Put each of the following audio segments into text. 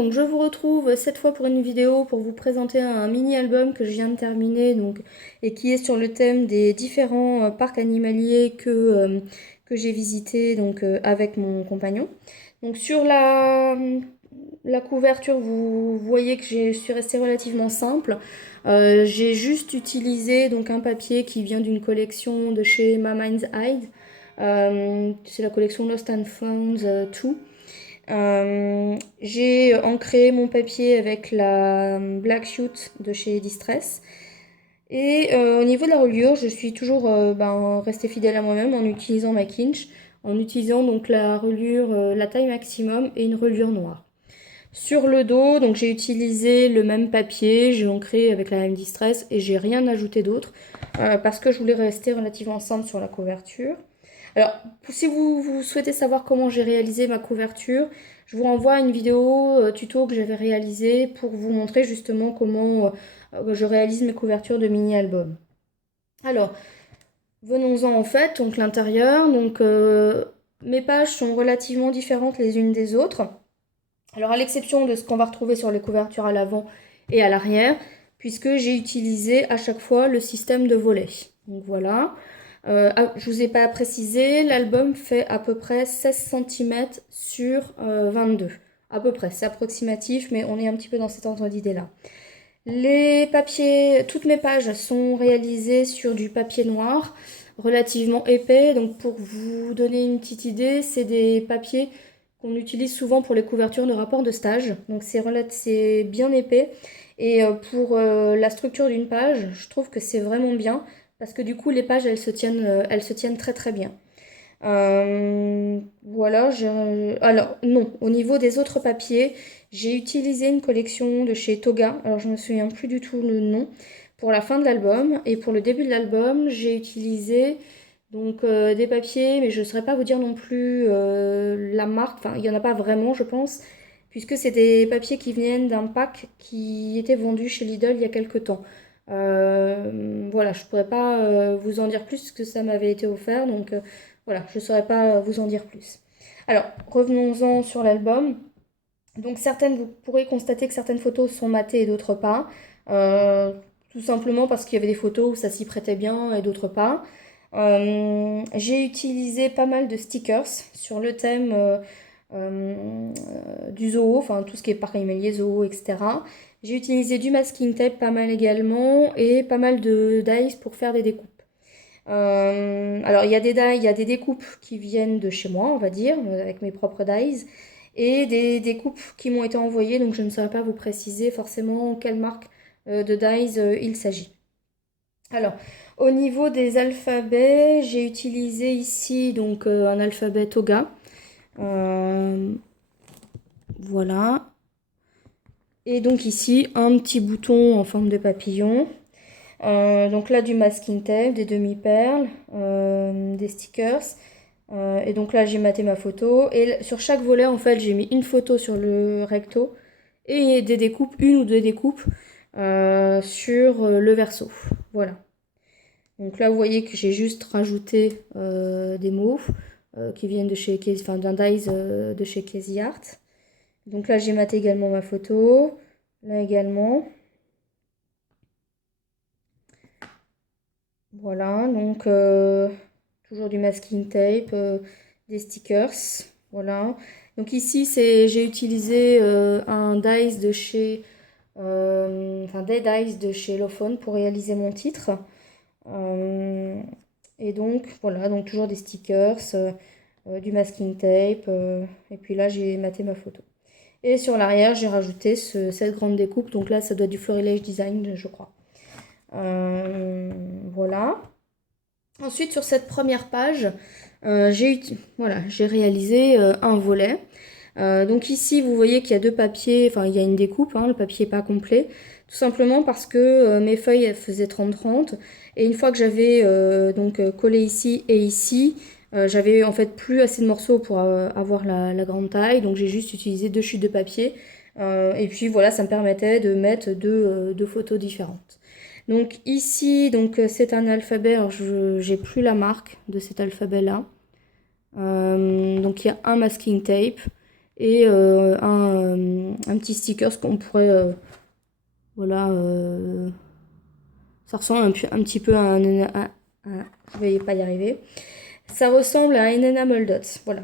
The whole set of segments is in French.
donc je vous retrouve cette fois pour une vidéo pour vous présenter un mini-album que je viens de terminer et qui est sur le thème des différents parcs animaliers que j'ai visités avec mon compagnon. Donc sur la couverture, vous voyez que je suis restée relativement simple. J'ai juste utilisé un papier qui vient d'une collection de chez My Mind's Eye. C'est la collection Lost and Found 2. J'ai ancré mon papier avec la Black Chute de chez Distress. Et au niveau de la reliure, je suis toujours restée fidèle à moi-même en utilisant ma Kinch, en utilisant la reliure, la taille maximum et une reliure noire. Sur le dos, j'ai utilisé le même papier, j'ai ancré avec la même Distress et j'ai rien ajouté d'autre parce que je voulais rester relativement simple sur la couverture. Alors, si vous souhaitez savoir comment j'ai réalisé ma couverture, je vous renvoie à une vidéo tuto que j'avais réalisée pour vous montrer justement comment je réalise mes couvertures de mini-albums. Alors, venons-en en fait, l'intérieur. Mes pages sont relativement différentes les unes des autres. Alors, à l'exception de ce qu'on va retrouver sur les couvertures à l'avant et à l'arrière, puisque j'ai utilisé à chaque fois le système de volets. Donc voilà. Je vous ai pas précisé, l'album fait à peu près 16 cm sur 22. À peu près, c'est approximatif, mais on est un petit peu dans cet ordre d'idée-là. Les papiers, toutes mes pages sont réalisées sur du papier noir, relativement épais. Donc pour vous donner une petite idée, c'est des papiers qu'on utilise souvent pour les couvertures de rapports de stage. Donc c'est bien épais. Et pour la structure d'une page, je trouve que c'est vraiment bien parce que du coup les pages elles se tiennent très très bien. Voilà, alors non, au niveau des autres papiers, j'ai utilisé une collection de chez Toga, alors je me souviens plus du tout le nom, pour la fin de l'album. Et pour le début de l'album, j'ai utilisé des papiers, mais je ne saurais pas vous dire non plus la marque, enfin il n'y en a pas vraiment je pense, puisque c'est des papiers qui viennent d'un pack qui était vendu chez Lidl il y a quelques temps. Voilà, je pourrais pas vous en dire plus parce que ça m'avait été offert, voilà, je ne saurais pas vous en dire plus. Alors, revenons-en sur l'album. Donc vous pourrez constater que certaines photos sont matées et d'autres pas. Tout simplement parce qu'il y avait des photos où ça s'y prêtait bien et d'autres pas. J'ai utilisé pas mal de stickers sur le thème du zoo, enfin tout ce qui est parc animalier, zoo, etc. J'ai utilisé du masking tape pas mal également et pas mal de dies pour faire des découpes. Alors il y a des découpes qui viennent de chez moi, on va dire, avec mes propres dies, et des découpes qui m'ont été envoyées, donc je ne saurais pas vous préciser forcément quelle marque de dies il s'agit. Alors, au niveau des alphabets, j'ai utilisé ici un alphabet Toga. Voilà. Et donc ici, un petit bouton en forme de papillon. Donc là, du masking tape, des demi-perles, des stickers. Et donc là, j'ai maté ma photo. Et sur chaque volet, en fait, j'ai mis une photo sur le recto et des découpes, une ou deux découpes sur le verso. Voilà. Donc là, vous voyez que j'ai juste rajouté des mots qui viennent d'un dies de chez Casey Art. Donc là, j'ai maté également ma photo. Là également. Voilà, toujours du masking tape, des stickers. Voilà. Donc ici, j'ai utilisé un dies de chez, des dies de chez Lophone pour réaliser mon titre. Et donc voilà, donc toujours des stickers, du masking tape, et puis là j'ai maté ma photo. Et sur l'arrière, j'ai rajouté cette grande découpe, donc là ça doit être du Florilège Design, je crois. Voilà. Ensuite, sur cette première page, j'ai réalisé un volet. Donc ici, vous voyez qu'il y a deux papiers, enfin il y a une découpe, hein, le papier n'est pas complet, tout simplement parce que mes feuilles elles faisaient 30-30, et une fois que j'avais collé ici et ici, j'avais en fait plus assez de morceaux pour avoir la grande taille, donc j'ai juste utilisé deux chutes de papier, et puis voilà, ça me permettait de mettre deux photos différentes. Donc ici, c'est un alphabet, alors j'ai plus la marque de cet alphabet-là. Donc il y a un masking tape. et un petit sticker, ce qu'on pourrait, voilà, ça ressemble un petit peu à je vais pas y arriver. Ça ressemble à un enamel dot, voilà.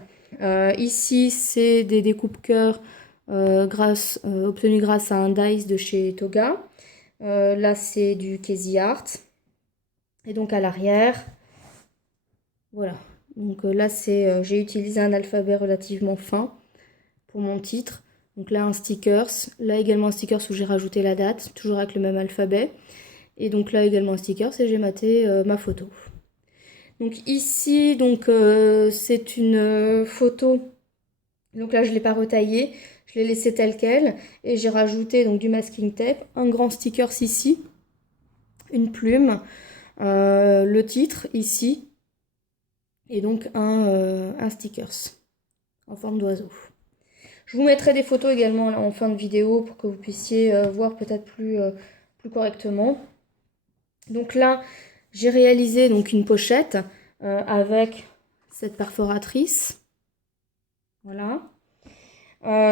Ici, c'est des découpes cœur obtenues grâce à un dies de chez Toga. Là, c'est du Casey Art. Et donc à l'arrière, voilà. Donc là, j'ai utilisé un alphabet relativement fin pour mon titre. Donc là, un stickers. Là également un stickers où j'ai rajouté la date, toujours avec le même alphabet. Et donc là également un stickers et j'ai maté ma photo. Donc ici, c'est une photo. Donc là, je ne l'ai pas retaillée. Je l'ai laissée telle quelle. Et j'ai rajouté donc du masking tape, un grand stickers ici, une plume, le titre ici, et donc un stickers en forme d'oiseau. Je vous mettrai des photos également là, en fin de vidéo pour que vous puissiez voir peut-être plus correctement. Donc là, j'ai réalisé donc une pochette avec cette perforatrice. Voilà.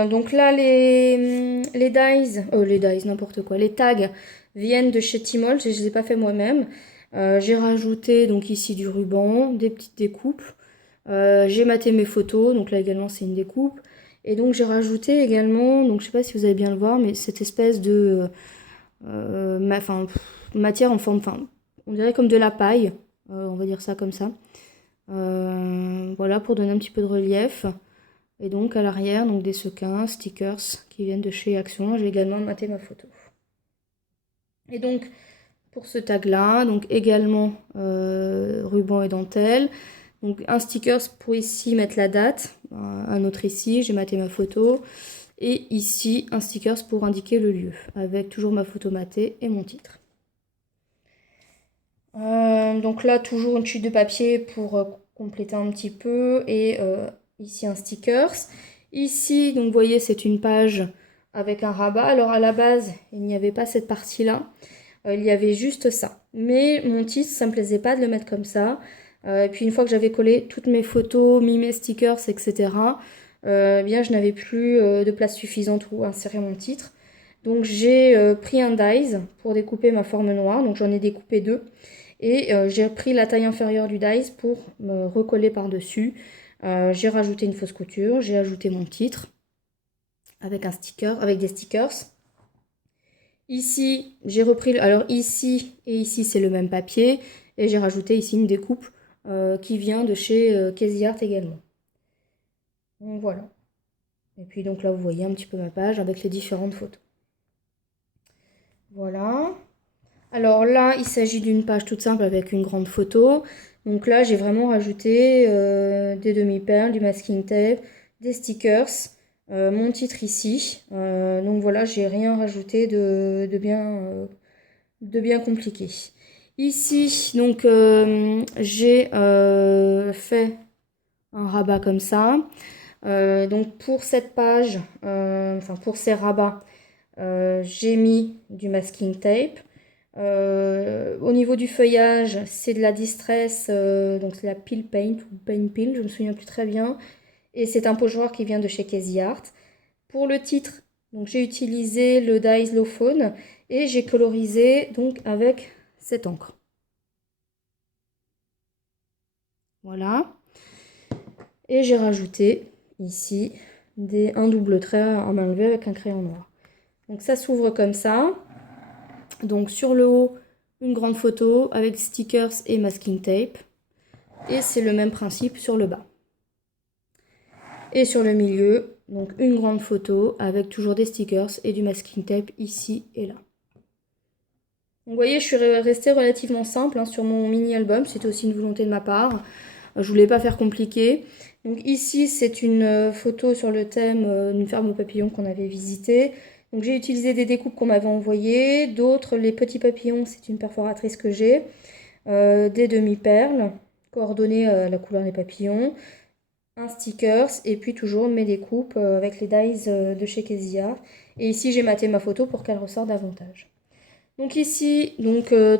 Donc là, les dies, n'importe quoi, les tags viennent de chez Tmall, je ne les ai pas fait moi-même. J'ai rajouté donc ici du ruban, des petites découpes. J'ai maté mes photos, donc là également c'est une découpe. Et donc j'ai rajouté également, donc je sais pas si vous allez bien le voir, mais cette espèce de matière en forme, on dirait comme de la paille, on va dire ça comme ça. Voilà, pour donner un petit peu de relief. Et donc à l'arrière, donc des sequins, stickers qui viennent de chez Action. J'ai également maté ma photo. Et donc pour ce tag là, donc également ruban et dentelle. Donc un stickers pour ici mettre la date, un autre ici, j'ai maté ma photo. Et ici un stickers pour indiquer le lieu, avec toujours ma photo matée et mon titre. Donc là toujours une chute de papier pour compléter un petit peu et ici un stickers. Ici donc vous voyez c'est une page avec un rabat. Alors à la base il n'y avait pas cette partie là, il y avait juste ça. Mais mon titre ça me plaisait pas de le mettre comme ça. Et puis une fois que j'avais collé toutes mes photos, mis mes stickers etc. Bien je n'avais plus de place suffisante où insérer mon titre. Donc j'ai pris un dies pour découper ma forme noire. Donc j'en ai découpé deux. Et j'ai pris la taille inférieure du dies pour me recoller par-dessus. J'ai rajouté une fausse couture, j'ai ajouté mon titre avec un sticker, avec des stickers. Ici, j'ai repris, alors ici et ici c'est le même papier et j'ai rajouté ici une découpe qui vient de chez Casey Art également. Donc voilà. Et puis donc là vous voyez un petit peu ma page avec les différentes photos. Voilà. Alors là, il s'agit d'une page toute simple avec une grande photo. Donc là, j'ai vraiment rajouté des demi-perles, du masking tape, des stickers, mon titre ici. Donc voilà, j'ai rien rajouté de bien compliqué. Ici, donc j'ai fait un rabat comme ça. Donc pour cette page, pour ces rabats, j'ai mis du masking tape. Au niveau du feuillage, c'est de la Distress, donc c'est la Peel Paint ou Paint Peel, je me souviens plus très bien. Et c'est un pochoir qui vient de chez Casey Art. Pour le titre, donc j'ai utilisé le Dies Low Fawn et j'ai colorisé donc avec cette encre. Voilà. Et j'ai rajouté ici un double trait à main levée avec un crayon noir. Donc ça s'ouvre comme ça. Donc sur le haut, une grande photo avec stickers et masking tape. Et c'est le même principe sur le bas. Et sur le milieu, donc une grande photo avec toujours des stickers et du masking tape ici et là. Donc vous voyez, je suis restée relativement simple hein, sur mon mini-album. C'était aussi une volonté de ma part. Je voulais pas faire compliqué. Donc ici, c'est une photo sur le thème d'une ferme aux papillons qu'on avait visité. Donc j'ai utilisé des découpes qu'on m'avait envoyées. D'autres, les petits papillons, c'est une perforatrice que j'ai. Des demi-perles, coordonnées à la couleur des papillons. Un stickers et puis toujours mes découpes avec les dies de chez Casey Art. Et ici, j'ai maté ma photo pour qu'elle ressorte davantage. Donc ici,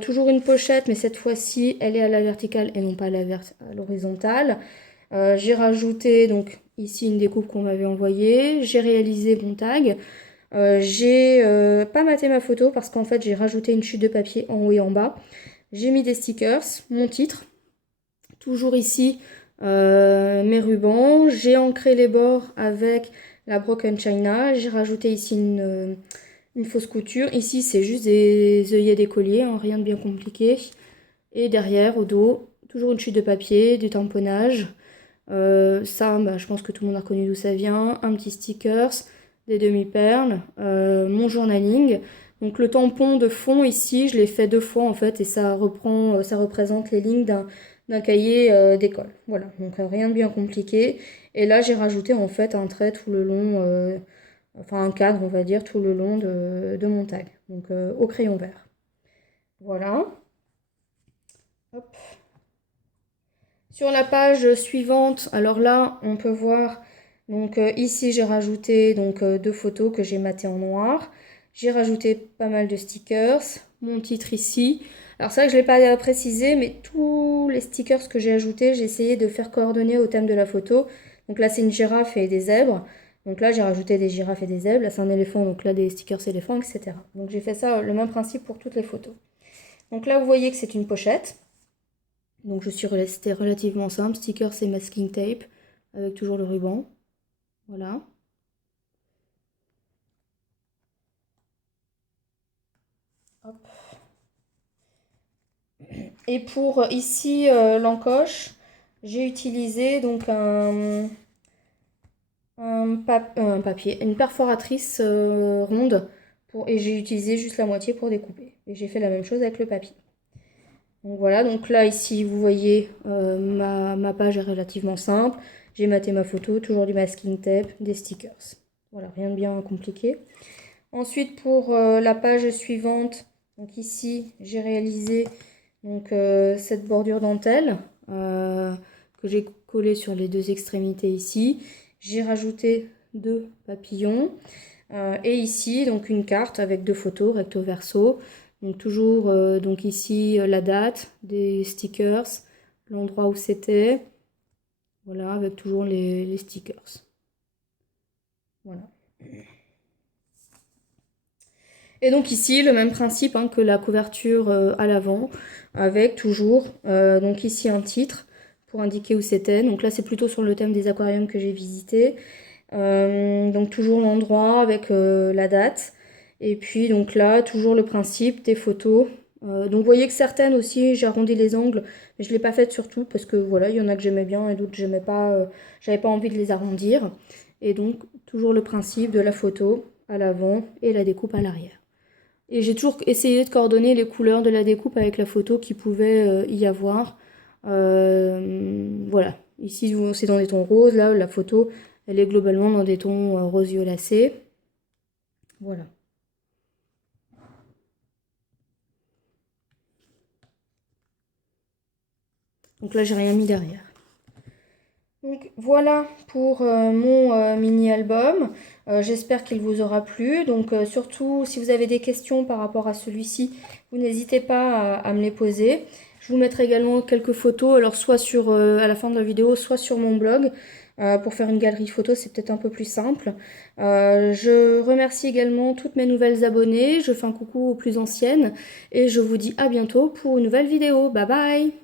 toujours une pochette, mais cette fois-ci, elle est à la verticale et non pas à l'horizontale. J'ai rajouté donc ici une découpe qu'on m'avait envoyée. J'ai réalisé mon tag. J'ai pas maté ma photo parce qu'en fait j'ai rajouté une chute de papier en haut et en bas. J'ai mis des stickers, mon titre. Toujours ici mes rubans. J'ai ancré les bords avec la Broken China. J'ai rajouté ici une fausse couture. Ici c'est juste des œillets d'écolier, hein, rien de bien compliqué. Et derrière au dos, toujours une chute de papier, du tamponnage. Ça, bah, je pense que tout le monde a reconnu d'où ça vient. Un petit stickers, des demi-perles, mon journaling. Donc le tampon de fond ici, je l'ai fait 2 fois en fait et ça reprend, ça représente les lignes d'un cahier d'école. Voilà, donc rien de bien compliqué. Et là j'ai rajouté en fait un trait tout le long, enfin un cadre on va dire tout le long de mon tag. Donc au crayon vert. Voilà. Hop. Sur la page suivante, alors là, on peut voir, donc ici j'ai rajouté donc 2 photos que j'ai matées en noir. J'ai rajouté pas mal de stickers, mon titre ici. Alors ça, je ne l'ai pas précisé, mais tous les stickers que j'ai ajoutés, j'ai essayé de faire coordonner au thème de la photo. Donc là, c'est une girafe et des zèbres. Donc là, j'ai rajouté des girafes et des zèbres. Là, c'est un éléphant, donc là, des stickers éléphants, etc. Donc j'ai fait ça, le même principe pour toutes les photos. Donc là, vous voyez que c'est une pochette. Donc je suis restée relativement simple, stickers et masking tape, avec toujours le ruban. Voilà. Hop. Et pour ici l'encoche, j'ai utilisé donc un papier, une perforatrice ronde et j'ai utilisé juste la moitié pour découper. Et j'ai fait la même chose avec le papier. Donc voilà, donc là ici vous voyez ma page est relativement simple. J'ai maté ma photo, toujours du masking tape, des stickers. Voilà, rien de bien compliqué. Ensuite pour la page suivante, donc ici j'ai réalisé donc, cette bordure dentelle que j'ai collée sur les 2 extrémités ici. J'ai rajouté 2 papillons et ici donc une carte avec 2 photos recto verso. Donc toujours donc ici la date, des stickers, l'endroit où c'était. Voilà, avec toujours les stickers. Voilà. Et donc ici, le même principe hein, que la couverture à l'avant, avec toujours donc ici un titre pour indiquer où c'était. Donc là, c'est plutôt sur le thème des aquariums que j'ai visité. Donc toujours l'endroit avec la date. Et puis donc là, toujours le principe des photos. Donc vous voyez que certaines aussi, j'ai arrondi les angles, mais je ne l'ai pas faites surtout parce que voilà, il y en a que j'aimais bien et d'autres j'aimais pas, j'avais pas envie de les arrondir. Et donc toujours le principe de la photo à l'avant et la découpe à l'arrière. Et j'ai toujours essayé de coordonner les couleurs de la découpe avec la photo qui pouvait y avoir. Voilà, ici c'est dans des tons roses, là la photo elle est globalement dans des tons rose violacé. Voilà. Donc là j'ai rien mis derrière. Donc voilà pour mon mini-album. J'espère qu'il vous aura plu. Donc surtout si vous avez des questions par rapport à celui-ci, vous n'hésitez pas à me les poser. Je vous mettrai également quelques photos, alors soit sur, à la fin de la vidéo, soit sur mon blog. Pour faire une galerie de photos, c'est peut-être un peu plus simple. Je remercie également toutes mes nouvelles abonnées. Je fais un coucou aux plus anciennes. Et je vous dis à bientôt pour une nouvelle vidéo. Bye bye!